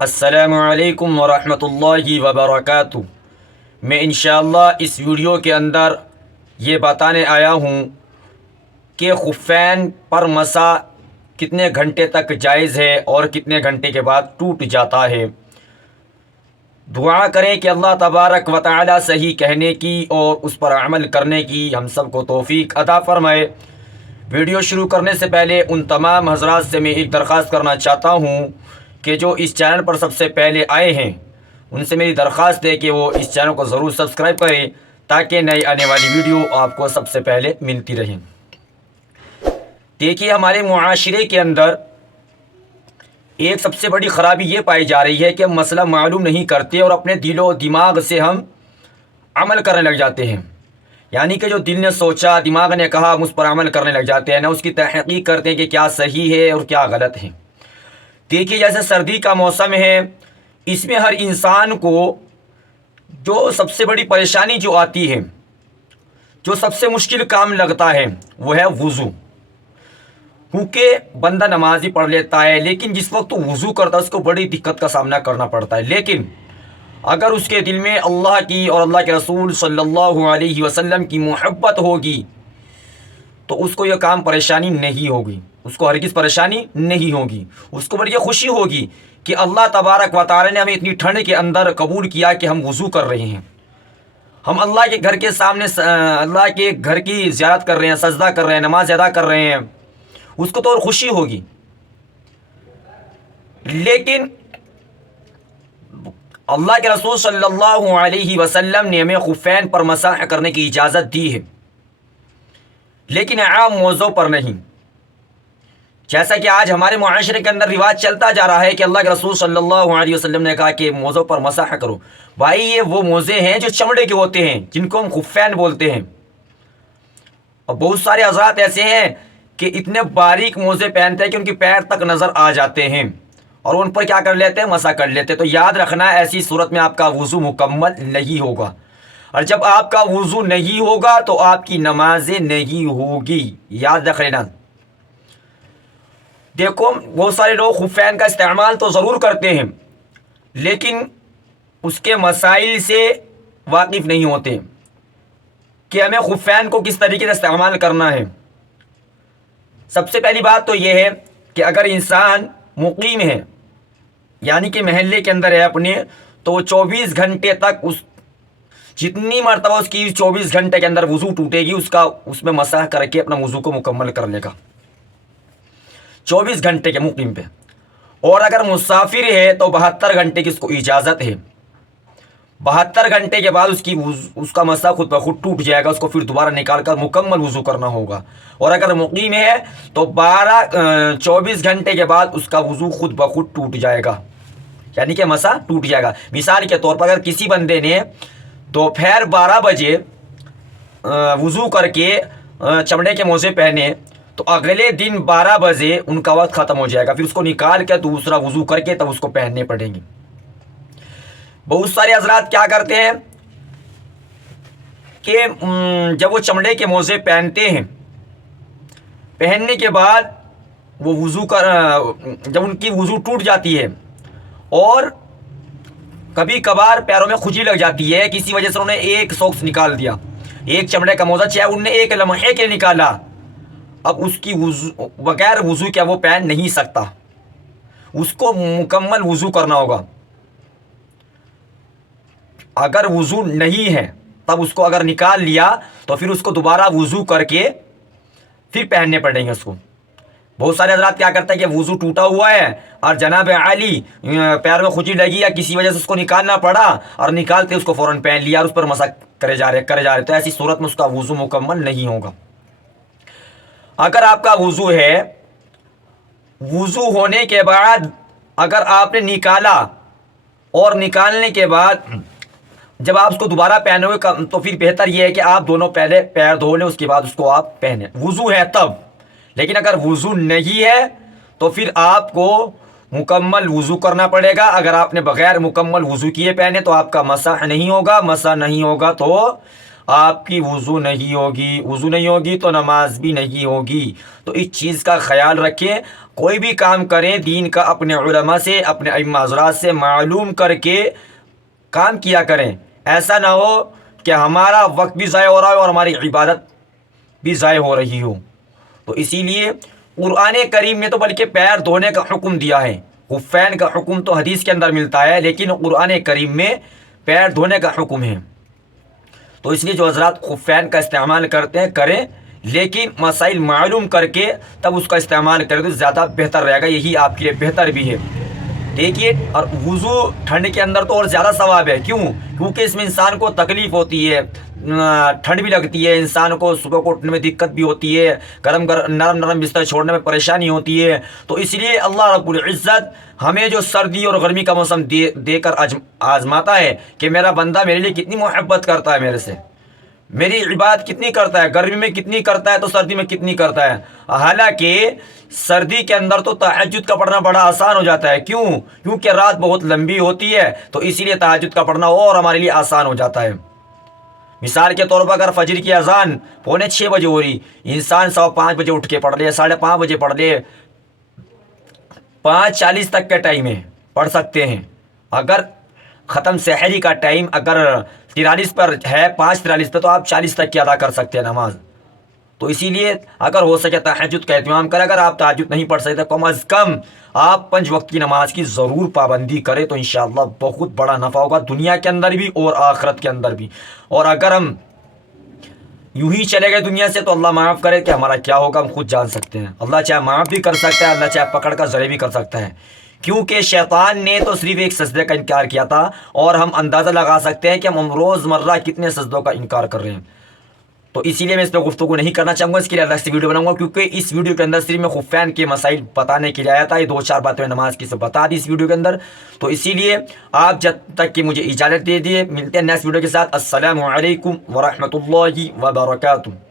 السلام علیکم ورحمۃ اللہ وبرکاتہ۔ میں انشاءاللہ اس ویڈیو کے اندر یہ بتانے آیا ہوں کہ خفین پر مسح کتنے گھنٹے تک جائز ہے اور کتنے گھنٹے کے بعد ٹوٹ جاتا ہے۔ دعا کریں کہ اللہ تبارک و تعالی صحیح کہنے کی اور اس پر عمل کرنے کی ہم سب کو توفیق عطا فرمائے۔ ویڈیو شروع کرنے سے پہلے ان تمام حضرات سے میں ایک درخواست کرنا چاہتا ہوں کہ جو اس چینل پر سب سے پہلے آئے ہیں ان سے میری درخواست ہے کہ وہ اس چینل کو ضرور سبسکرائب کریں تاکہ نئی آنے والی ویڈیو آپ کو سب سے پہلے ملتی رہیں۔ دیکھیے، ہمارے معاشرے کے اندر ایک سب سے بڑی خرابی یہ پائی جا رہی ہے کہ ہم مسئلہ معلوم نہیں کرتے اور اپنے دل و دماغ سے ہم عمل کرنے لگ جاتے ہیں۔ یعنی کہ جو دل نے سوچا، دماغ نے کہا، ہم اس پر عمل کرنے لگ جاتے ہیں، نہ اس کی تحقیق کرتے ہیں کہ کیا صحیح ہے اور کیا غلط ہے۔ دیکھیے، جیسے سردی کا موسم ہے، اس میں ہر انسان کو جو سب سے بڑی پریشانی جو آتی ہے، جو سب سے مشکل کام لگتا ہے، وہ ہے وضو۔ کیونکہ بندہ نمازی پڑھ لیتا ہے لیکن جس وقت وہ وضو کرتا ہے اس کو بڑی دقت کا سامنا کرنا پڑتا ہے۔ لیکن اگر اس کے دل میں اللہ کی اور اللہ کے رسول صلی اللہ علیہ وسلم کی محبت ہوگی تو اس کو یہ کام پریشانی نہیں ہوگی، اس کو ہرگز پریشانی نہیں ہوگی، اس کو بڑی خوشی ہوگی کہ اللہ تبارک و تعالی نے ہمیں اتنی ٹھنڈ کے اندر قبول کیا کہ ہم وضو کر رہے ہیں، ہم اللہ کے گھر کے سامنے اللہ کے گھر کی زیارت کر رہے ہیں، سجدہ کر رہے ہیں، نماز ادا کر رہے ہیں، اس کو تو اور خوشی ہوگی۔ لیکن اللہ کے رسول صلی اللہ علیہ وسلم نے ہمیں خفین پر مسح کرنے کی اجازت دی ہے، لیکن عام موضوع پر نہیں۔ جیسا کہ آج ہمارے معاشرے کے اندر رواج چلتا جا رہا ہے کہ اللہ کے رسول صلی اللہ علیہ وسلم نے کہا کہ موضوع پر مسح کرو۔ بھائی، یہ وہ موزے ہیں جو چمڑے کے ہوتے ہیں، جن کو ہم خفین بولتے ہیں، اور بہت سارے حضرات ایسے ہیں کہ اتنے باریک موزے پہنتے ہیں کہ ان کی پیر تک نظر آ جاتے ہیں اور ان پر کیا کر لیتے ہیں، مسح کر لیتے ہیں۔ تو یاد رکھنا، ایسی صورت میں آپ کا وضو مکمل نہیں ہوگا، اور جب آپ کا وضو نہیں ہوگا تو آپ کی نمازیں نہیں ہوگی، یاد رکھ لینا۔ دیکھو، بہت سارے لوگ خفین کا استعمال تو ضرور کرتے ہیں لیکن اس کے مسائل سے واقف نہیں ہوتے کہ ہمیں خفین کو کس طریقے سے استعمال کرنا ہے۔ سب سے پہلی بات تو یہ ہے کہ اگر انسان مقیم ہے، یعنی کہ محلے کے اندر ہے اپنے، تو وہ 24 گھنٹے تک جتنی مرتبہ اس کی 24 گھنٹے کے اندر وضو ٹوٹے گی اس میں مسح کر کے اپنا وضو کو مکمل کر لے گا 24 گھنٹے کے مقیم پہ۔ اور اگر مسافر ہے تو 72 گھنٹے کی اس کو اجازت ہے۔ 72 گھنٹے کے بعد اس کا مسح خود بخود ٹوٹ جائے گا، اس کو پھر دوبارہ نکال کر مکمل وضو کرنا ہوگا۔ اور اگر مقیم ہے تو 24 گھنٹے کے بعد اس کا وضو خود بخود ٹوٹ جائے گا، یعنی کہ مسح ٹوٹ جائے گا۔ مثال کے طور پر اگر کسی بندے نے دوپہر 12 بجے وضو کر کے چمڑے کے موزے پہنے تو اگلے دن 12 بجے ان کا وقت ختم ہو جائے گا، پھر اس کو نکال کے دوسرا وضو کر کے تب اس کو پہننے پڑیں گے۔ بہت سارے حضرات کیا کرتے ہیں کہ جب وہ چمڑے کے موزے پہنتے ہیں، پہننے کے بعد وہ جب ان کی وضو ٹوٹ جاتی ہے اور کبھی کبھار پیروں میں کھجلی لگ جاتی ہے، کسی وجہ سے انہوں نے ایک سوکس نکال دیا، ایک چمڑے کا موزہ، چاہے انہوں نے ایک لمحے کے لیے نکالا، اب اس کی بغیر وضو کیا وہ پہن نہیں سکتا، اس کو مکمل وضو کرنا ہوگا۔ اگر وضو نہیں ہے تب اس کو اگر نکال لیا تو پھر اس کو دوبارہ وضو کر کے پھر پہننے پڑیں گے اس کو۔ بہت سارے حضرات کیا کرتے ہیں کہ وضو ٹوٹا ہوا ہے اور جناب عالی پیر میں کھجلی لگی یا کسی وجہ سے اس کو نکالنا پڑا اور نکالتے اس کو فوراً پہن لیا اور اس پر مسح کرے جا رہے، تو ایسی صورت میں اس کا وضو مکمل نہیں ہوگا۔ اگر آپ کا وضو ہے، وضو ہونے کے بعد اگر آپ نے نکالا اور نکالنے کے بعد جب آپ اس کو دوبارہ پہنو گے تو پھر بہتر یہ ہے کہ آپ دونوں پہلے پیر دھو لیں، اس کے بعد اس کو آپ پہنیں، وضو ہے تب۔ لیکن اگر وضو نہیں ہے تو پھر آپ کو مکمل وضو کرنا پڑے گا۔ اگر آپ نے بغیر مکمل وضو کیے پہنے تو آپ کا مسح نہیں ہوگا، مسح نہیں ہوگا تو آپ کی وضو نہیں ہوگی تو نماز بھی نہیں ہوگی۔ تو اس چیز کا خیال رکھیں، کوئی بھی کام کریں دین کا اپنے علماء سے، اپنے ائمہ حضرات سے معلوم کر کے کام کیا کریں۔ ایسا نہ ہو کہ ہمارا وقت بھی ضائع ہو رہا ہو اور ہماری عبادت بھی ضائع ہو رہی ہو۔ تو اسی لیے قرآن کریم نے تو بلکہ پیر دھونے کا حکم دیا ہے، خفین کا حکم تو حدیث کے اندر ملتا ہے، لیکن قرآن کریم میں پیر دھونے کا حکم ہے۔ تو اس لیے جو حضرات خفین کا استعمال کرتے ہیں کریں، لیکن مسائل معلوم کر کے تب اس کا استعمال کریں تو زیادہ بہتر رہے گا، یہی آپ کے لیے بہتر بھی ہے۔ دیکھیے، اور وضو ٹھنڈ کے اندر تو اور زیادہ ثواب ہے، کیونکہ اس میں انسان کو تکلیف ہوتی ہے، ٹھنڈ بھی لگتی ہے، انسان کو صبح کو اٹھنے میں دقت بھی ہوتی ہے، نرم بستر چھوڑنے میں پریشانی ہوتی ہے۔ تو اس لیے اللہ رب العزت ہمیں جو سردی اور گرمی کا موسم دے کر آزماتا ہے کہ میرا بندہ میرے لیے کتنی محبت کرتا ہے، میرے سے میری عبادت کتنی کرتا ہے، گرمی میں کتنی کرتا ہے تو سردی میں کتنی کرتا ہے۔ حالانکہ سردی کے اندر تو تہجد کا پڑھنا بڑا آسان ہو جاتا ہے، کیونکہ رات بہت لمبی ہوتی ہے، تو اسی لیے تہجد کا پڑھنا اور ہمارے لیے آسان ہو جاتا ہے۔ مثال کے طور پر اگر فجر کی اذان 6:45 بجے ہو رہی، انسان 5:15 بجے اٹھ کے پڑھ لے، 5:30 بجے پڑھ لے، 5:40 تک کے ٹائم میں پڑھ سکتے ہیں۔ اگر ختم سحری کا ٹائم اگر 43 پر ہے، 5:43 پہ، تو آپ 40 تک کی ادا کر سکتے ہیں نماز۔ تو اسی لیے اگر ہو سکے تہجد کا اہتمام کریں۔ اگر آپ تہجد نہیں پڑھ سکتے، کم از کم آپ 5 وقت کی نماز کی ضرور پابندی کریں، تو انشاءاللہ بہت بڑا نفع ہوگا دنیا کے اندر بھی اور آخرت کے اندر بھی۔ اور اگر ہم یوں ہی چلے گئے دنیا سے تو اللہ معاف کرے کہ ہمارا کیا ہوگا ہم خود جان سکتے ہیں۔ اللہ چاہے معاف بھی کر سکتا ہے، اللہ چاہے پکڑ کر ذلیل بھی کر سکتا ہے، کیونکہ شیطان نے تو صرف ایک سجدے کا انکار کیا تھا، اور ہم اندازہ لگا سکتے ہیں کہ ہم روزمرہ کتنے سجدوں کا انکار کر رہے ہیں۔ تو اسی لیے میں اس پہ گفتگو نہیں کرنا چاہوں گا، اس کے لیے الگ سے ویڈیو بناؤں گا، کیونکہ اس ویڈیو کے اندر صرف میں خفین کے مسائل بتانے کے لیے آیا تھا۔ یہ 2-4 باتیں نماز کی سے بتا دی اس ویڈیو کے اندر۔ تو اسی لیے آپ جب تک کہ مجھے اجازت دے دیے، ملتے ہیں نیکسٹ ویڈیو کے ساتھ۔ السلام علیکم ورحمۃ اللہ وبرکاتہ۔